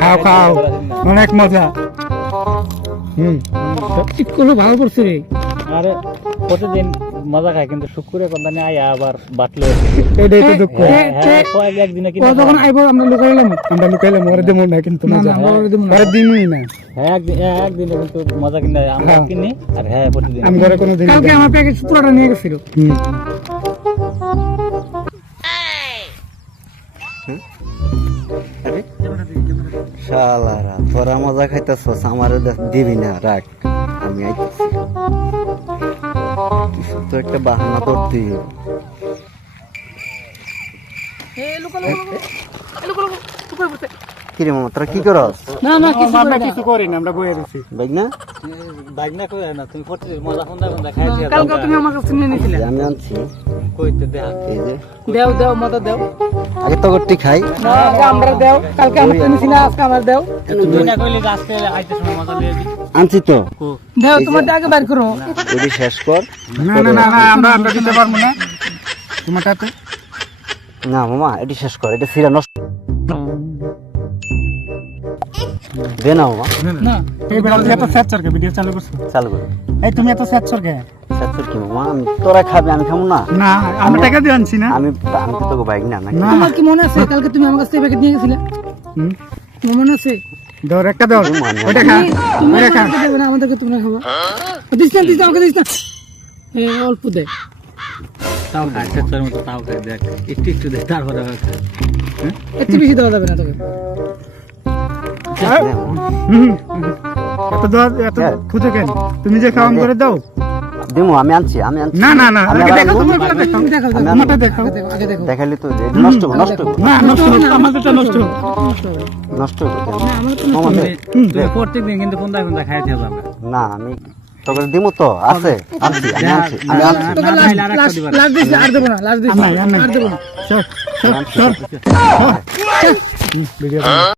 খাও খাও, অনেক মজা। চিটকলো ভালো করছে রে। আরে প্রতিদিন মজা খায়, কিন্তু শুক্রে কোনদিন আয়া আবার বাটলো। এটাই তো দুঃখ। কয়েক একদিনে কি যখন আইবো আমরা লুকাইলাম, আমরা লুকাইলাম, ওরে দেবো না কিন্তু না মজা। না ওরে দেব না। ওরে দিমই না। হ্যাঁ একদিনে কিন্তু মজা কিনা আমরা কিনি, আর হ্যাঁ প্রতিদিন আমি ঘরে কোনোদিন কালকে আমার প্যাকেজ পুরোটা নিয়ে গেছিল। শালারা তোরা মজা খাইতেছস, আমারে দিবি না, রাখ আমি আইতেছি। কিছু তো একটা বাহানা ধরতেই হবে। কিরে মামা তোরা কি করস? না না কিছু আমরা কিছু করি না, আমরা বইয়ে দিছি। বাইক না বাইনা কই না, তুমি প্রতিদিন মজা কোনটা খাই দিয়া কালকে তুমি আমার কাছে নিয়ে নিছিলে। আমি আনছি, কইতে দেয়া। এই যে দেও দেও মত দেও। আগে তো করতে খাই। না আগে আমরা দেও, কালকে আমরা নিছিলা, আজকে আমার দেও। তুই না কইলে যে আজকে আইতে সময় মজা লিয়ে দি। আনছি তো, দেও তোমার আগে বাইর করো। ওই শেষ কর। না না না না, আমরা দিতে পারবো না তোমারটাতে। না মামা এটি শেষ কর, এটা সিরা নষ্ট দে না মামা। না এই বেলা এত স্যাট চরকে ভিডিও চালু করছো। চালু কর। এই তুমি এত স্যাট চরকে? সাতশো কি মামা, আমি তোরা খাবি আমি খাবো না? না, আমরা টাকা দিয়ে আনছি না। আমি আমি তো তোকে বাইক না নাকি? না তোমার কি মনে আছে কালকে তুমি আমার কাছ থেকে প্যাকেট নিয়ে গেছিলে? তোমার মনে আছে? ধর একটা ধর, ওটা খা, তুমি ওটা খা। আমাকে দেবে না, আমাদেরকে তোমরা খাবা। দিস না দিস না, আমাকে দিস না। অল্প দে। তাও খাই, সেটার মতো তাও খাই, দেখ একটু একটু দে, তারপরে আবার খাই। একটু বেশি দেওয়া যাবে না তোকে। এত ধর, এত খুঁজে কেন? তুমি যে খাওয়ান করে দাও। দিমু আমি আনছি, আমি আনছি। না না না, আমি আগে আবার দেখো, আনবো। তোমার গুলো দেখো। তুমি দেখাও, আমি দেখাও। আমারটা দেখাও। আগে দেখো। দেখালি তো যে নষ্ট হবে, নষ্ট হবে, না নষ্ট হবে, আমাদেরটা নষ্ট হবে। নষ্ট হবে। নষ্ট হবে কেন? না আমার তো মামা দে। তুই প্রত্যেকদিন কিন্তু কোনটা কোনটা খাইতে হবে আমরা। না আমি তোকে দিমু তো, আছে আনছি, আমি আনছি, আমি আনছি। তোকে লাস্ট দিস, আর দেবো না, লাস্ট দিস। আর নাই, আর নাই। আর দেবো না। সর, সর, সর, সর। ভিডিও